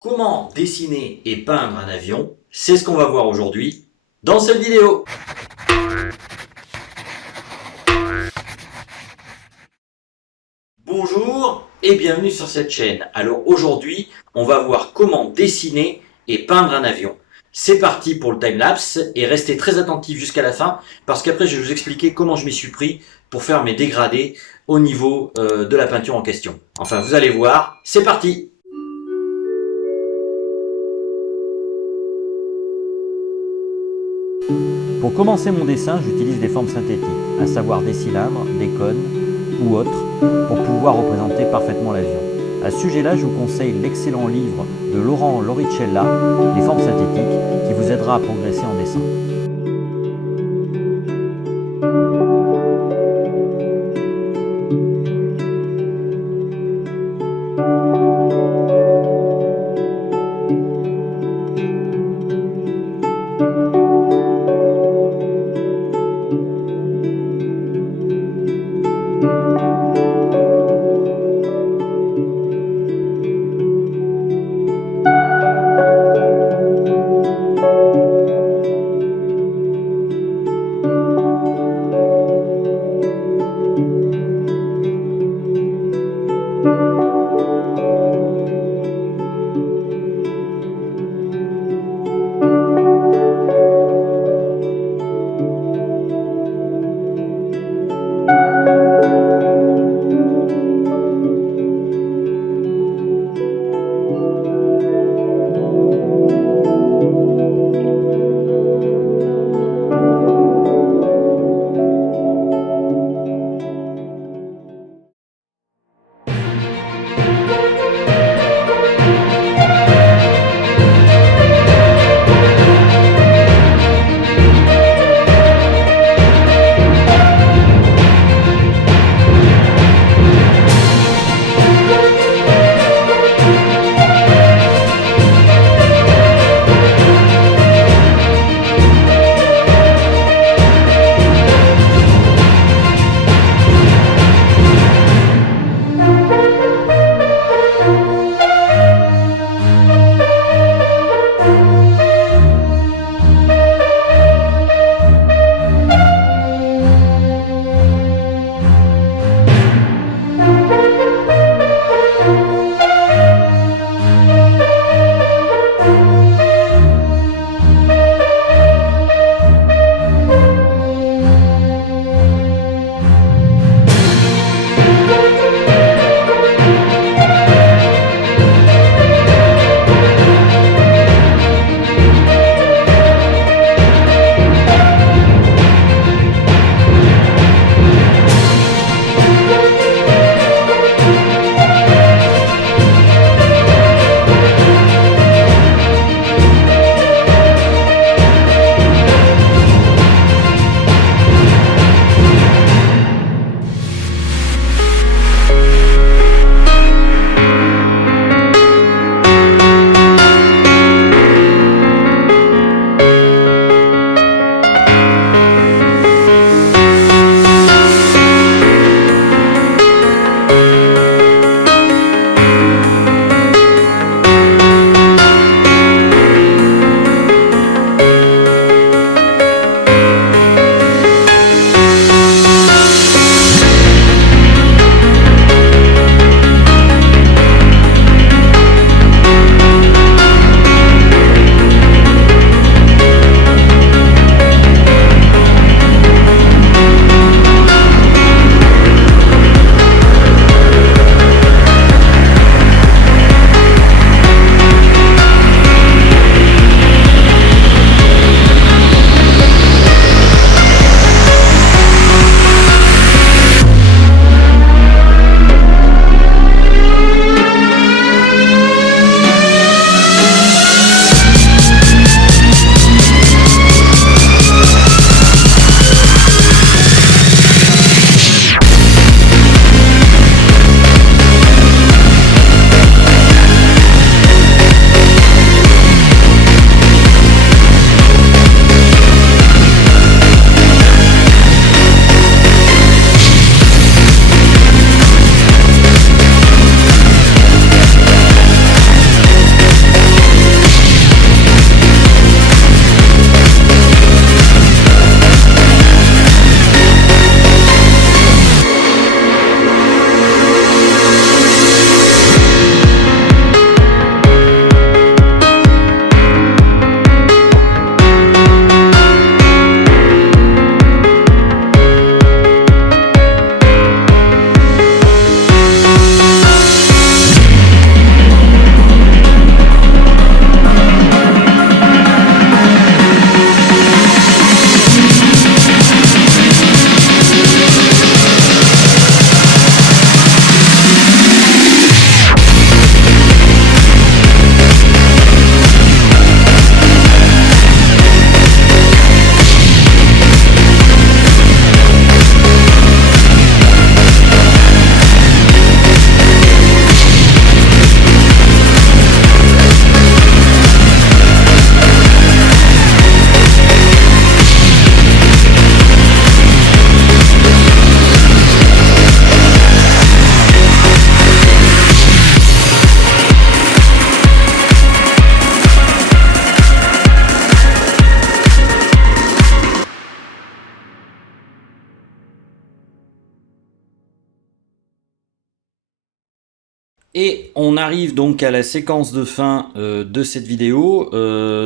Comment dessiner et peindre un avion? C'est ce qu'on va voir aujourd'hui dans cette vidéo. Bonjour et bienvenue sur cette chaîne. Alors aujourd'hui, on va voir comment dessiner et peindre un avion. C'est parti pour le timelapse et restez très attentifs jusqu'à la fin parce qu'après je vais vous expliquer comment je m'y suis pris pour faire mes dégradés au niveau de la peinture en question. Enfin, vous allez voir, c'est parti! Pour commencer mon dessin, j'utilise des formes synthétiques, à savoir des cylindres, des cônes ou autres, pour pouvoir représenter parfaitement l'avion. À ce sujet-là, je vous conseille l'excellent livre de Laurent Loricella, Les formes synthétiques, qui vous aidera à progresser en dessin. Et on arrive donc à la séquence de fin de cette vidéo.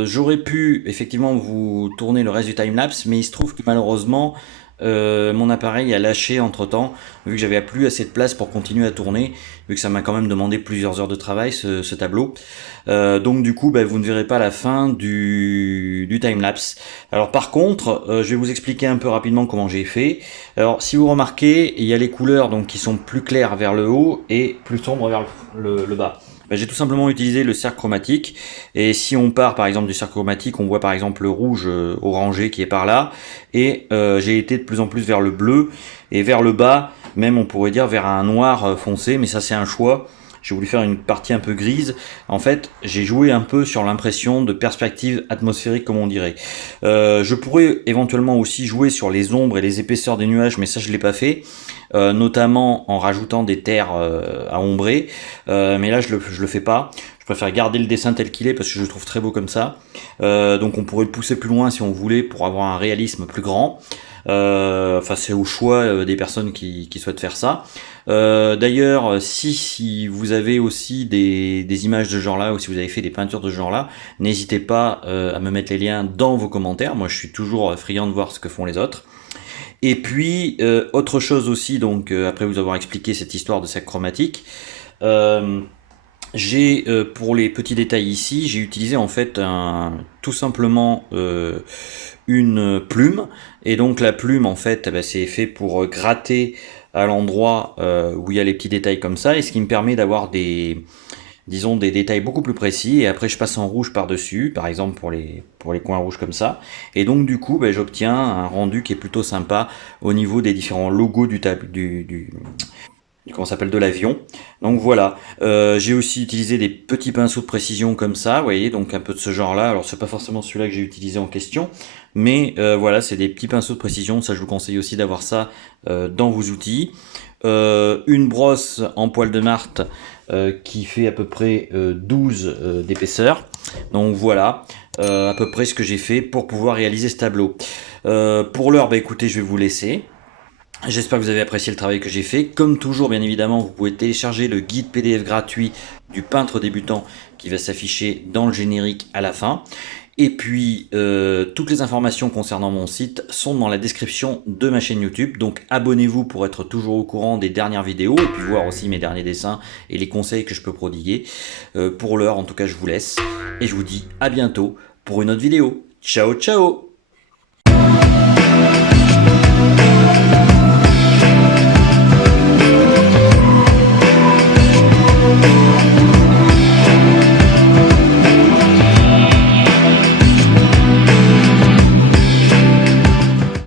J'aurais pu effectivement vous tourner le reste du timelapse, mais il se trouve que malheureusement mon appareil a lâché entre temps, vu que j'avais plus assez de place pour continuer à tourner, vu que ça m'a quand même demandé plusieurs heures de travail ce tableau. Donc du coup vous ne verrez pas la fin du timelapse. Alors par contre je vais vous expliquer un peu rapidement comment j'ai fait. Alors si vous remarquez, il y a les couleurs donc qui sont plus claires vers le haut et plus sombres vers le bas. J'ai tout simplement utilisé le cercle chromatique, et si on part par exemple du cercle chromatique, on voit par exemple le rouge orangé qui est par là, et j'ai été de plus en plus vers le bleu, et vers le bas même on pourrait dire vers un noir foncé, mais ça c'est un choix. J'ai voulu faire une partie un peu grise. En fait, j'ai joué un peu sur l'impression de perspective atmosphérique, comme on dirait. Je pourrais éventuellement aussi jouer sur les ombres et les épaisseurs des nuages, mais ça je l'ai pas fait. Notamment en rajoutant des terres à ombrer. Mais là, je le fais pas. Je préfère garder le dessin tel qu'il est parce que je le trouve très beau comme ça. Donc on pourrait le pousser plus loin si on voulait pour avoir un réalisme plus grand. Enfin, c'est au choix des personnes qui souhaitent faire ça. D'ailleurs, si vous avez aussi des images de ce genre-là, ou si vous avez fait des peintures de ce genre-là, n'hésitez pas à me mettre les liens dans vos commentaires. Moi, je suis toujours friand de voir ce que font les autres. Et puis, autre chose aussi, donc après vous avoir expliqué cette histoire de cercle chromatique, j'ai pour les petits détails ici, j'ai utilisé en fait tout simplement une plume, et donc la plume en fait c'est fait pour gratter à l'endroit où il y a les petits détails comme ça, et ce qui me permet d'avoir disons des détails beaucoup plus précis, et après je passe en rouge par dessus, par exemple pour les coins rouges comme ça, et donc du coup j'obtiens un rendu qui est plutôt sympa au niveau des différents logos comment s'appelle, de l'avion. Donc voilà, j'ai aussi utilisé des petits pinceaux de précision comme ça, vous voyez, donc un peu de ce genre là. Alors c'est pas forcément celui-là que j'ai utilisé en question, mais voilà, c'est des petits pinceaux de précision. Ça je vous conseille aussi d'avoir ça dans vos outils. Une brosse en poil de martre qui fait à peu près 12 d'épaisseur. Donc voilà à peu près ce que j'ai fait pour pouvoir réaliser ce tableau. Pour l'heure, écoutez, je vais vous laisser. J'espère que vous avez apprécié le travail que j'ai fait. Comme toujours, bien évidemment, vous pouvez télécharger le guide PDF gratuit du peintre débutant qui va s'afficher dans le générique à la fin. Et puis, toutes les informations concernant mon site sont dans la description de ma chaîne YouTube. Donc, abonnez-vous pour être toujours au courant des dernières vidéos et puis voir aussi mes derniers dessins et les conseils que je peux prodiguer. Pour l'heure, en tout cas, je vous laisse et je vous dis à bientôt pour une autre vidéo. Ciao, ciao!